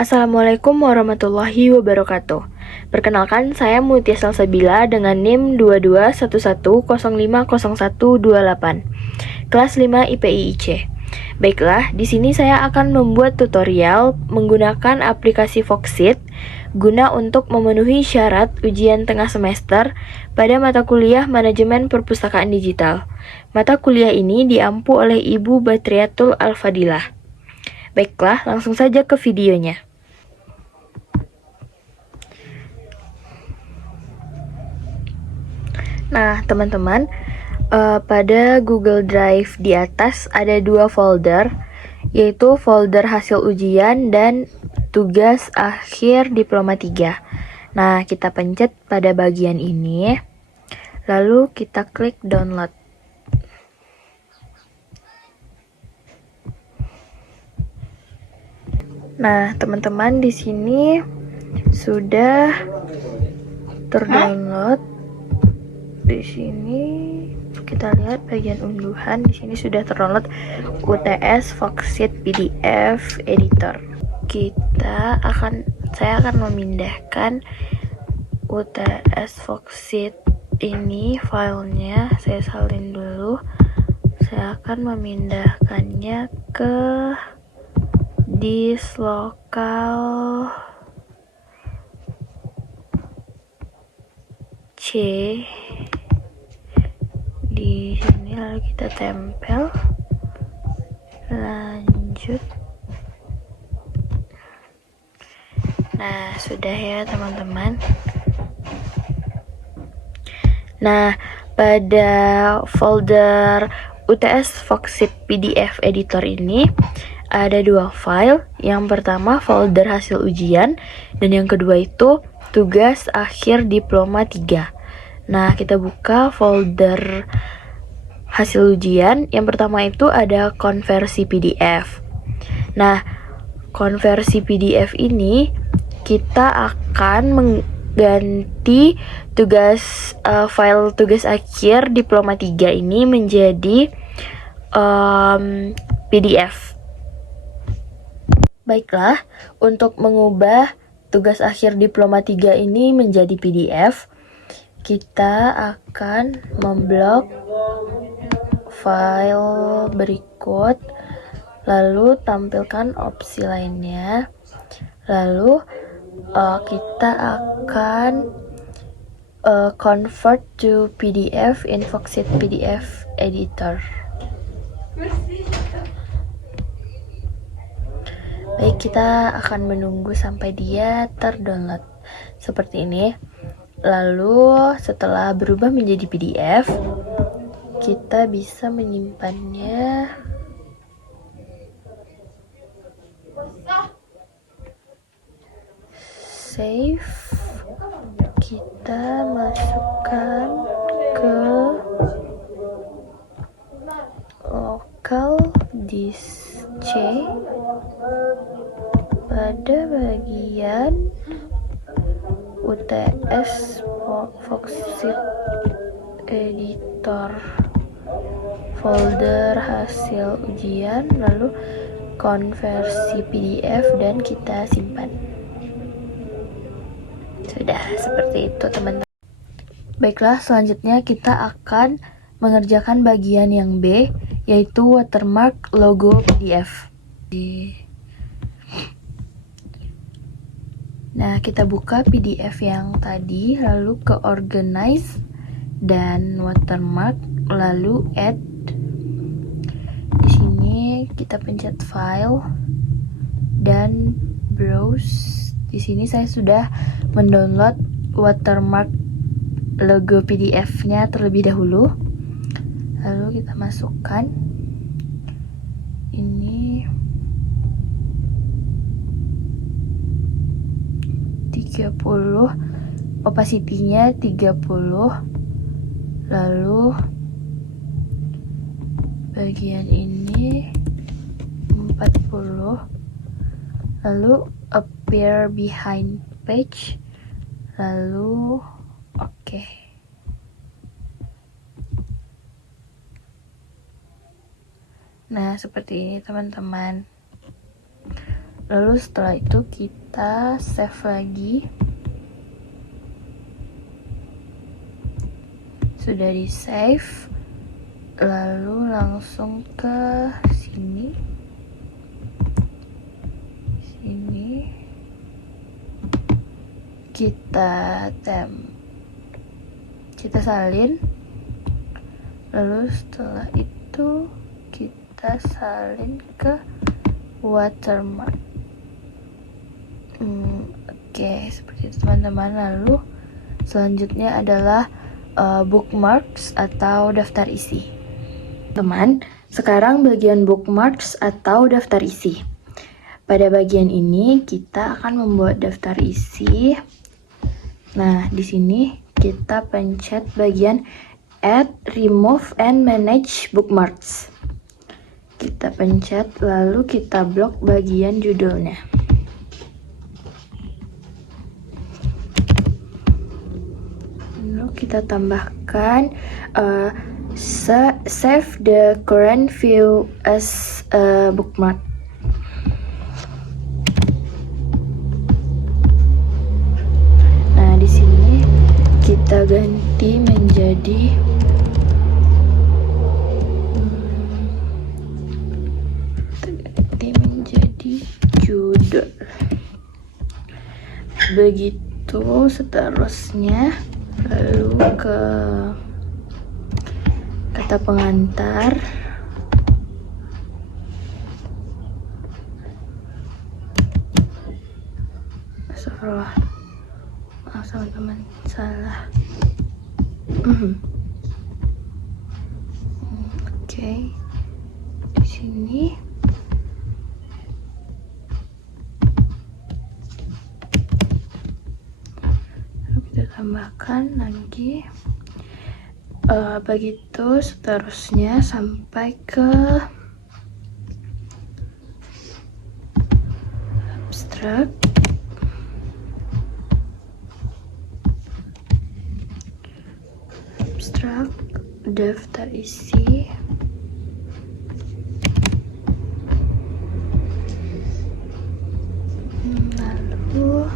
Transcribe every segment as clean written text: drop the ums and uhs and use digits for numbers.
Assalamualaikum warahmatullahi wabarakatuh. Perkenalkan, saya Mutia Salsabila dengan NIM 2211050128, kelas 5 IPI-IC. Baiklah, di sini saya akan membuat tutorial menggunakan aplikasi Foxit guna untuk memenuhi syarat ujian tengah semester pada mata kuliah Manajemen Perpustakaan Digital. Mata kuliah ini diampu oleh Ibu Batriatul Al-Fadilah. Baiklah, langsung saja ke videonya. Nah, teman-teman, pada Google Drive di atas ada dua folder, yaitu folder hasil ujian dan tugas akhir diploma 3. Nah, kita pencet pada bagian ini, lalu kita klik download. Nah, teman-teman, di sini sudah terdownload. Di sini kita lihat bagian unduhan, di sini sudah terdownload UTS Foxit PDF Editor. Saya akan memindahkan UTS Foxit ini, filenya saya salin dulu. Saya akan memindahkannya ke disk lokal C. Di sini lalu kita tempel, lanjut. Nah, sudah ya teman-teman. Nah, pada folder UTS Foxit PDF Editor ini ada dua file. Yang pertama folder hasil ujian, dan yang kedua itu tugas akhir diploma 3. Nah, kita buka folder hasil ujian. Yang pertama itu ada konversi PDF. Nah, konversi PDF ini kita akan mengganti file tugas akhir diploma 3 ini menjadi PDF. Baiklah, untuk mengubah tugas akhir diploma 3 ini menjadi PDF, kita akan memblok file berikut, lalu tampilkan opsi lainnya, lalu kita akan convert to PDF in Foxit PDF Editor. Baik, kita akan menunggu sampai dia terdownload seperti ini. Lalu setelah berubah menjadi PDF, kita bisa menyimpannya. Save. Kita masukkan ke local disk C pada bagian UTS Foxit Editor, folder hasil ujian, lalu konversi PDF, dan kita simpan. Sudah seperti itu teman-teman. Baiklah, selanjutnya kita akan mengerjakan bagian yang B, yaitu watermark logo PDF. Nah, kita buka PDF yang tadi, lalu ke organize dan watermark, lalu add. Di sini kita pencet file dan browse. Di sini saya sudah mendownload watermark logo PDF-nya terlebih dahulu. Lalu kita masukkan ini 30, opacity-nya 30, lalu bagian ini 40, lalu appear behind page, lalu oke. Nah, seperti ini teman-teman. Lalu setelah itu kita save lagi. Sudah di save, lalu langsung ke sini, kita salin, lalu setelah itu kita salin ke watermark. Oke, seperti itu teman-teman. Lalu selanjutnya adalah bookmarks atau daftar isi. Teman, sekarang bagian bookmarks atau daftar isi. Pada bagian ini kita akan membuat daftar isi. Nah, di sini kita pencet bagian add, remove, and manage bookmarks. Kita pencet, lalu kita blok bagian judulnya. Lalu kita tambahkan save the current view as a bookmark. Nah, di sini kita ganti menjadi judul. Begitu seterusnya. Lalu ke kata pengantar. Astagfirullah. Maaf teman-teman, salah. Oke. Di sini kita tambahkan lagi. Begitu seterusnya sampai ke abstrak. Daftar isi. Lalu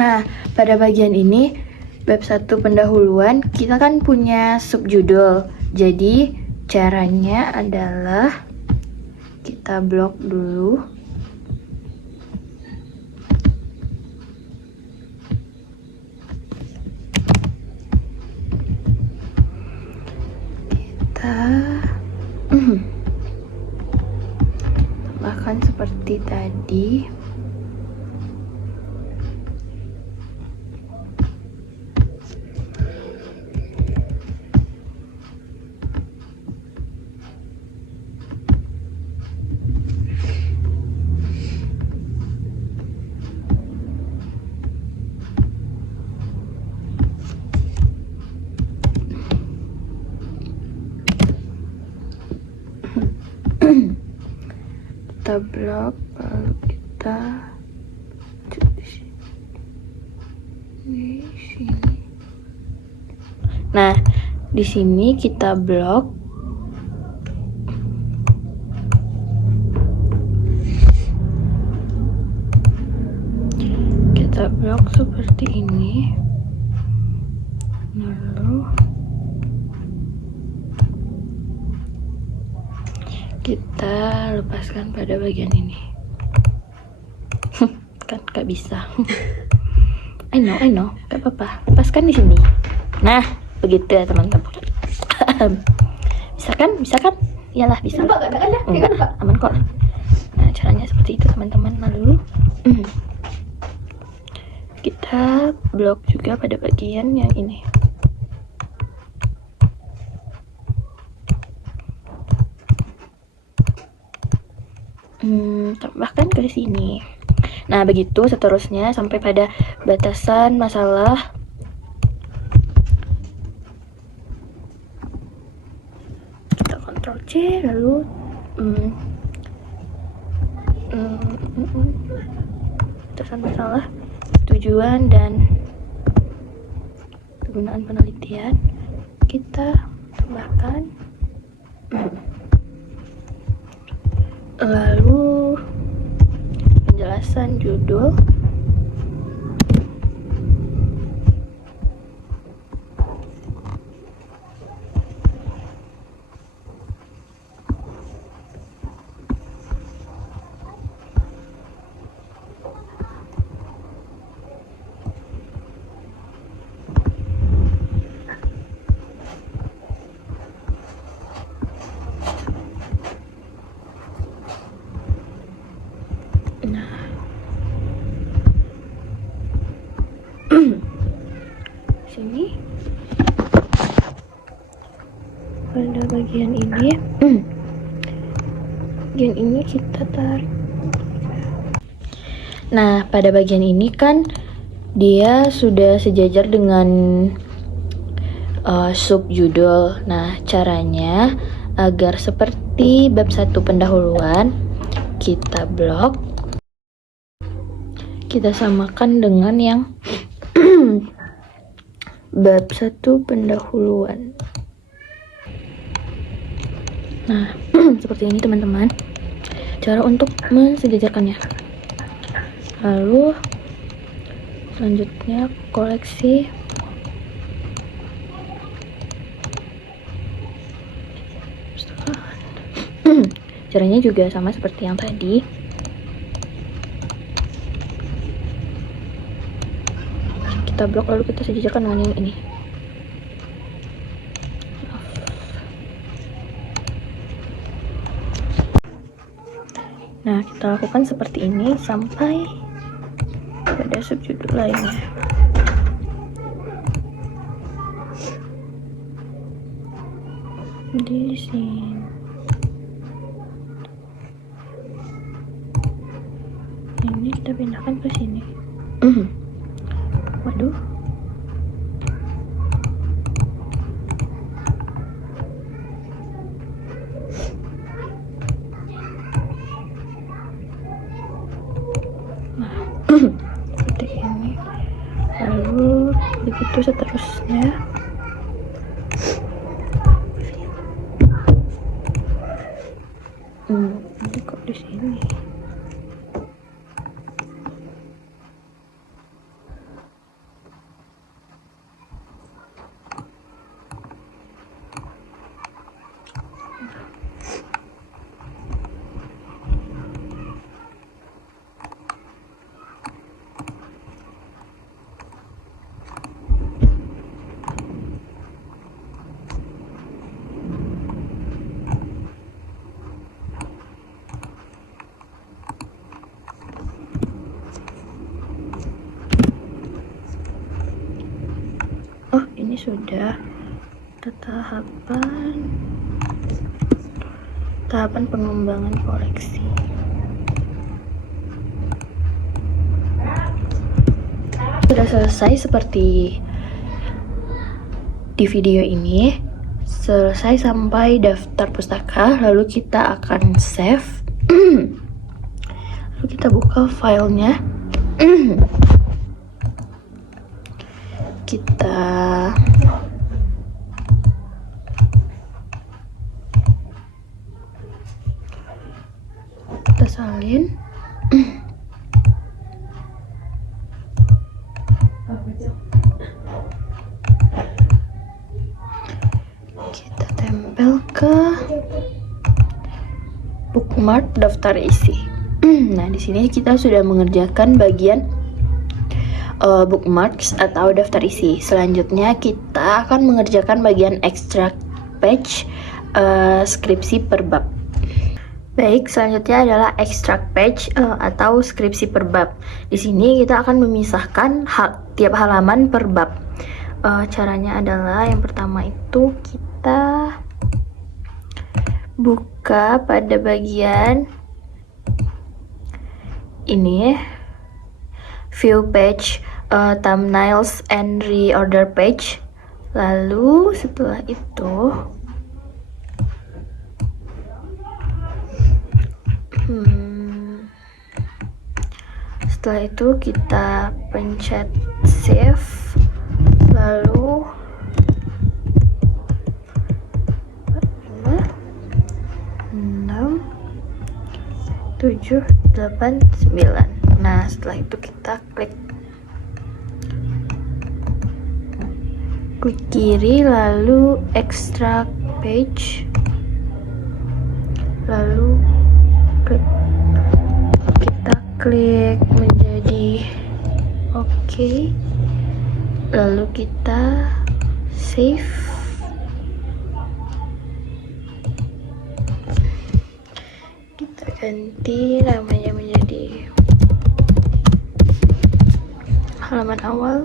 nah, pada bagian ini bab 1 pendahuluan kita kan punya subjudul. Jadi caranya adalah kita blok dulu. Kita tambahkan seperti tadi. Kita blok, lalu kita di sini. Nah, di sini kita blok. Kita blok seperti ini. Lalu kita lepaskan pada bagian ini. Kan gak bisa. I know, gak apa-apa. Lepaskan di sini. Nah, begitu ya teman-teman. Bisa kan? Iyalah bisa. Enggak, aman kok. Nah, caranya seperti itu teman-teman. Lalu kita blok juga pada bagian yang ini. tambahkan ke sini. Nah, begitu seterusnya sampai pada batasan masalah. Kita Ctrl C, lalu batasan masalah, tujuan dan kegunaan penelitian kita tambahkan. Lalu penjelasan judul. Sini pada bagian ini, bagian ini kita tarik. Nah, pada bagian ini kan dia sudah sejajar dengan subjudul. Nah, caranya agar seperti bab 1 pendahuluan, kita blok, kita samakan dengan yang bab 1 pendahuluan. Nah, seperti ini teman-teman cara untuk mensejajarkannya. Lalu selanjutnya koleksi. Caranya juga sama seperti yang tadi. Kita blok lalu kita sejajarkan dengan yang ini. Nah, kita lakukan seperti ini sampai pada subjudul lainnya. Di sini. Ini kita pindahkan ke sini. Waduh. Nah, seperti ini. Lalu begitu seterusnya. Ini kok di sini. Oh, ini sudah tahapan pengembangan koleksi. Sudah selesai seperti di video ini. Selesai sampai daftar pustaka, lalu kita akan save. Lalu kita buka filenya. Kita salin. Kita tempel ke bookmark daftar isi. Nah, di sini kita sudah mengerjakan bagian bookmarks atau daftar isi. Selanjutnya kita akan mengerjakan bagian extract page, skripsi per bab. Baik, selanjutnya adalah extract page atau skripsi per bab. Di sini kita akan memisahkan tiap halaman per bab. Caranya adalah yang pertama itu kita buka pada bagian ini view page, thumbnails and reorder page. Lalu setelah itu kita pencet save, lalu 7, 8, 9. Nah, setelah itu kita klik kiri, lalu extract page, lalu kita klik menjadi oke, lalu kita save. Ganti namanya menjadi halaman awal.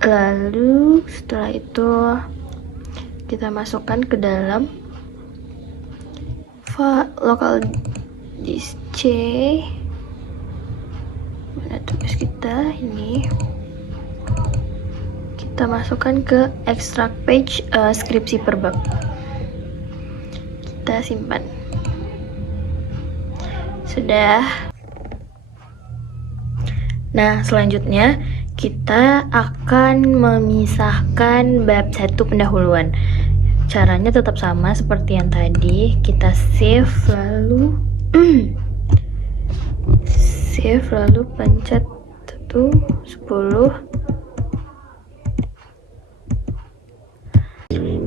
Lalu setelah itu kita masukkan ke dalam local disk C. Mana tugas kita ini? Kita masukkan ke extract page, skripsi per bab. Kita simpan. Sudah. Nah, selanjutnya kita akan memisahkan bab 1 pendahuluan. Caranya tetap sama seperti yang tadi. Kita save, lalu save, lalu pencet 1, 10.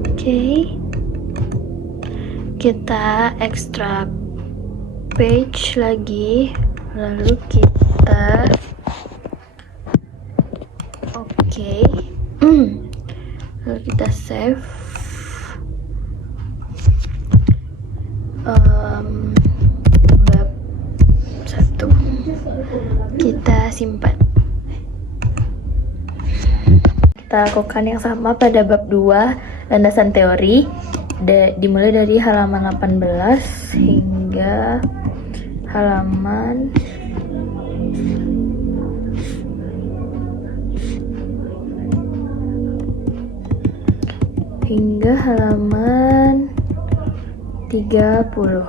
Oke. Kita ekstrak page lagi, lalu kita lalu kita save, bab 1 kita simpan. Kita lakukan yang sama pada bab 2, landasan teori, dimulai dari halaman 18 hingga halaman 30.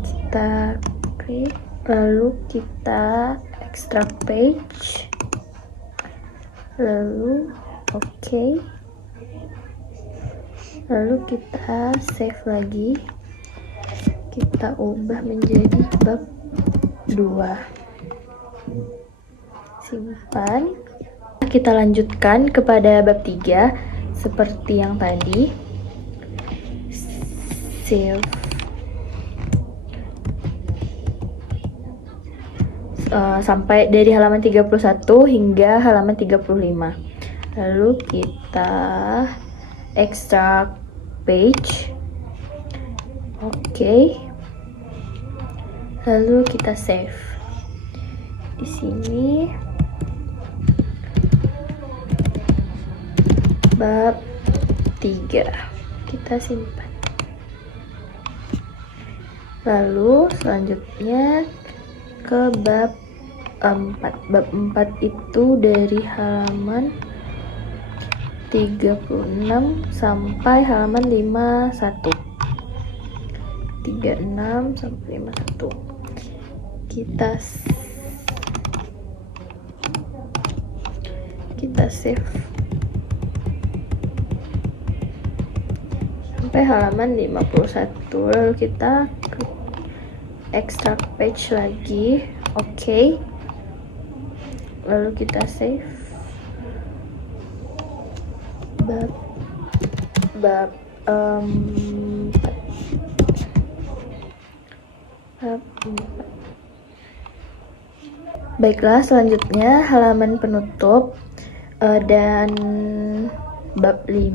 Kita klik, lalu kita extract page, lalu oke. Lalu kita save lagi, kita ubah menjadi bab 2, simpan. Kita lanjutkan kepada bab 3 seperti yang tadi, save, sampai dari halaman 31 hingga halaman 35. Lalu kita extract page, oke. Lalu kita save. Di sini bab 3 kita simpan. Lalu selanjutnya ke bab 4. Bab 4 itu dari halaman 36 sampai halaman 51. 36 sampai 51. Kita save sampai halaman 51. Lalu kita klik extract page lagi, oke. Lalu kita save bab 4. Baiklah, selanjutnya halaman penutup dan bab 5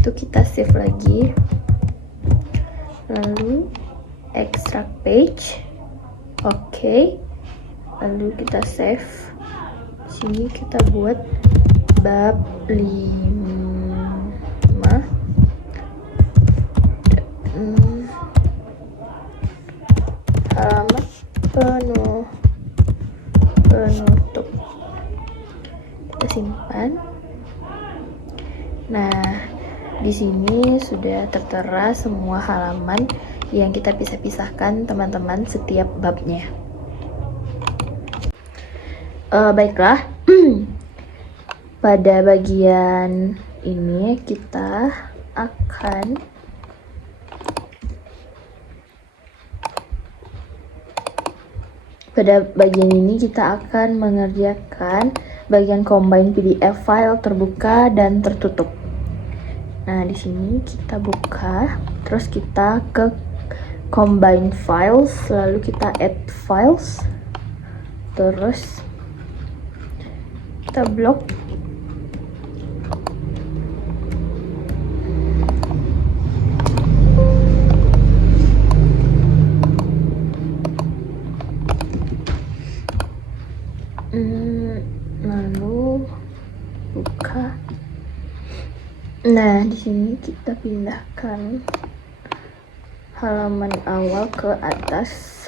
itu kita save lagi, lalu extract page, oke. Lalu kita save. Sini kita buat bab 5, halaman penutup. Kita simpan. Nah, di sini sudah tertera semua halaman yang kita bisa pisahkan teman-teman setiap babnya. Baiklah, pada bagian ini kita akan mengerjakan bagian combine PDF file terbuka dan tertutup. Nah, di sini kita buka, terus kita ke combine files, lalu kita add files, terus kita blok. Lalu buka. Nah, di sini kita pindahkan halaman awal ke atas,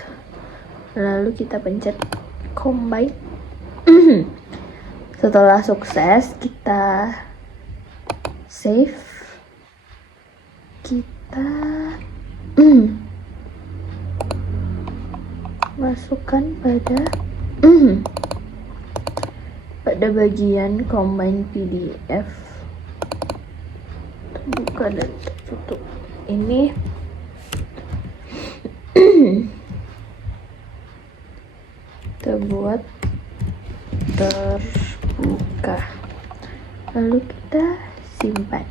lalu kita pencet combine. Setelah sukses, kita save. Kita masukkan pada bagian combine PDF terbuka dan tertutup ini. Kita buat terbuka, lalu kita simpan.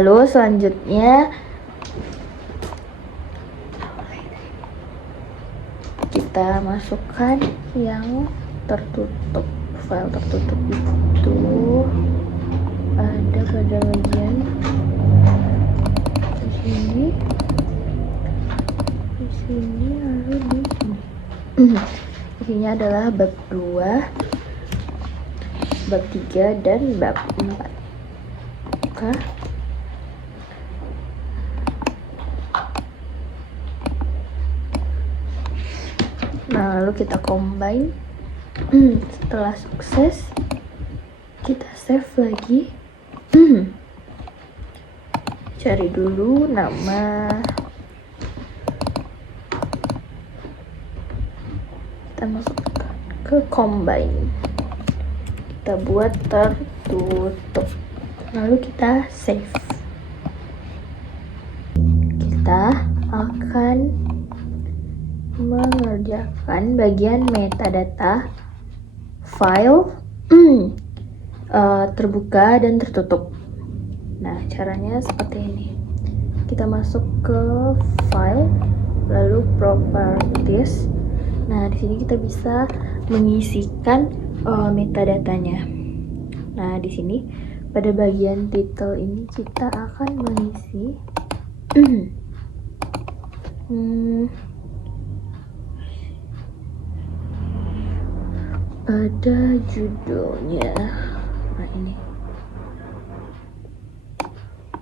Lalu selanjutnya kita masukkan yang tertutup. File tertutup itu ada pada bagian di sini, lalu di sini. Isinya adalah bab 2, bab 3, dan bab 4. Oke. Nah, lalu kita combine. Setelah sukses, kita save lagi. Cari dulu nama. Kita masukkan ke combine. Kita buat tertutup. Lalu kita save. Kita akan mengerjakan bagian metadata file terbuka dan tertutup. Nah, caranya seperti ini. Kita masuk ke file, lalu properties. Nah, di sini kita bisa mengisikan metadatanya. Nah, di sini pada bagian title ini kita akan mengisi ada judulnya. Nah, ini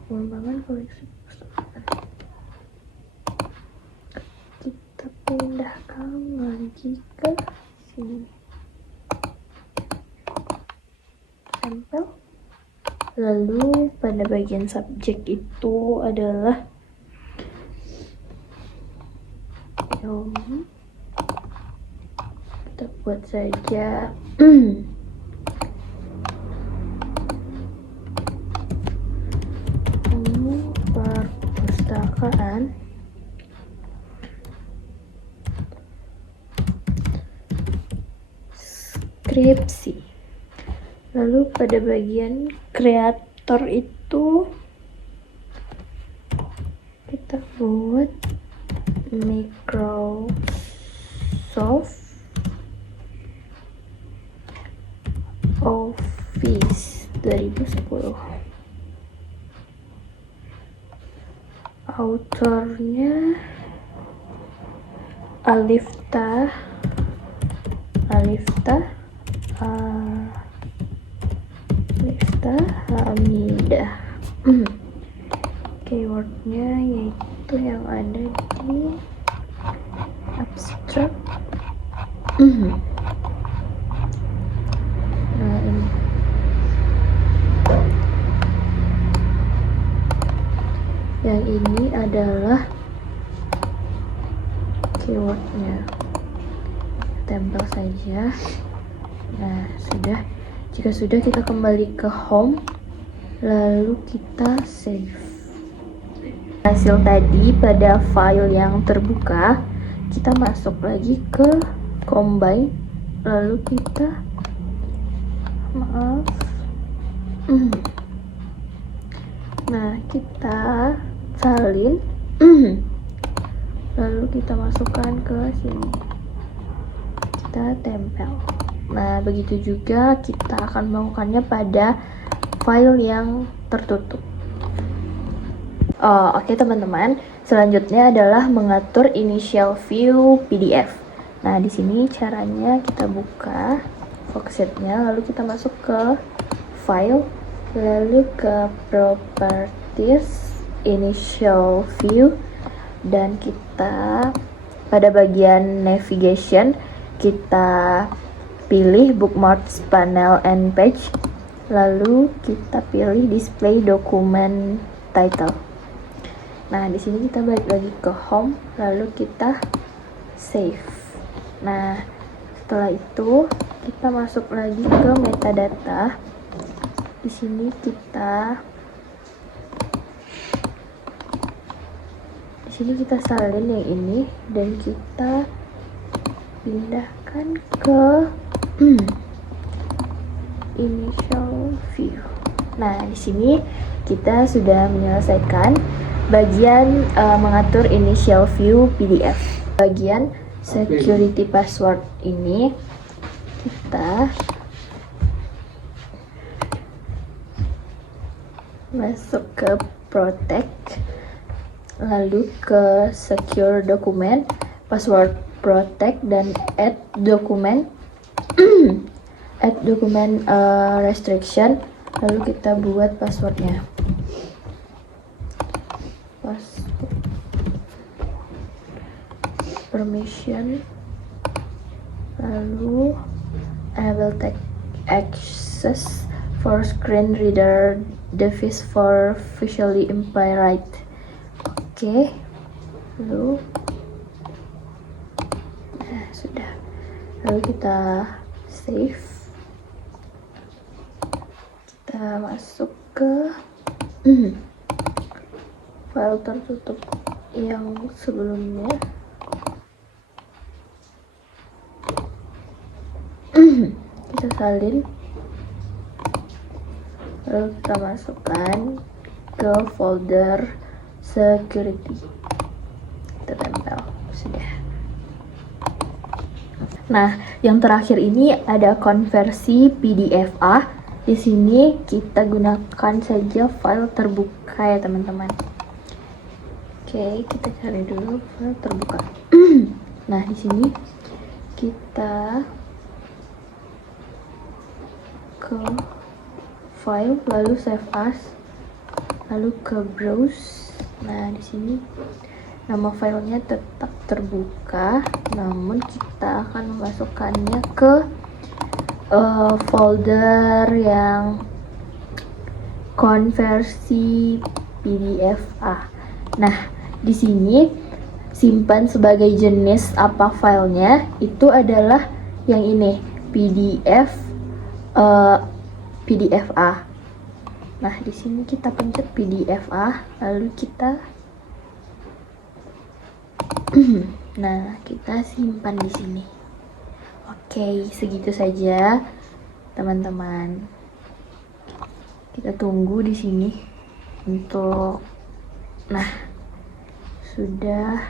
pengembangan koleksi pustakaan. Kita pindahkan lagi ke sini, tempel. Lalu pada bagian subjek itu adalah kita buat saja perpustakaan. Skripsi. Lalu pada bagian kreator itu kita buat Microsoft Office 2010. Autornya Alifta Hamidah. Keywordnya yaitu yang ada di abstract. Nah, ini yang ini adalah keywordnya, tempel saja. Nah, sudah. Jika sudah, kita kembali ke home, lalu kita save. Hasil tadi pada file yang terbuka, kita masuk lagi ke combine, lalu kita nah, kita salin, lalu kita masukkan ke sini, kita tempel. Nah, begitu juga kita akan melakukannya pada file yang tertutup. Oke teman-teman, selanjutnya adalah mengatur initial view PDF. Nah, di sini caranya kita buka Foxit-nya, lalu kita masuk ke file, lalu ke properties, initial view, dan kita pada bagian navigation kita pilih bookmarks panel and page, lalu kita pilih display document title. Nah, di sini kita balik lagi ke home, lalu kita save. Nah, setelah itu kita masuk lagi ke metadata. Di sini kita salin yang ini dan kita pindahkan ke initial view. Nah, di sini kita sudah menyelesaikan bagian mengatur initial view PDF. Bagian security password ini kita masuk ke protect, lalu ke secure document, password protect, dan add document restriction, lalu kita buat passwordnya. Permission, lalu enable tech access for screen reader device for visually impaired. Oke, lalu sudah, lalu kita save, kita masuk ke file tertutup yang sebelumnya. Kita salin, lalu kita masukkan ke folder security, kita tempel. Sudah. Nah, yang terakhir ini ada konversi PDF-A. Di sini kita gunakan saja file terbuka ya teman-teman. Oke, kita cari dulu file terbuka. Nah, di sini kita ke file, lalu save as, lalu ke browse. Nah, di sini nama filenya tetap terbuka, namun kita akan memasukkannya ke folder yang konversi PDF-A. Nah, di sini simpan sebagai jenis apa filenya, itu adalah yang ini, PDF-A. Nah, di sini kita pencet PDF-A, lalu kita nah, kita simpan di sini. Oke, segitu saja teman-teman. Kita tunggu di sini untuk, nah, sudah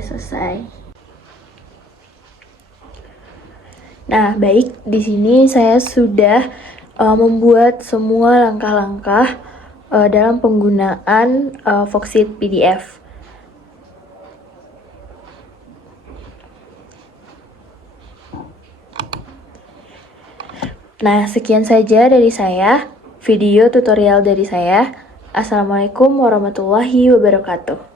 selesai. Nah, baik, di sini saya sudah membuat semua langkah-langkah dalam penggunaan Foxit PDF. Nah, sekian saja dari saya, video tutorial dari saya. Assalamualaikum warahmatullahi wabarakatuh.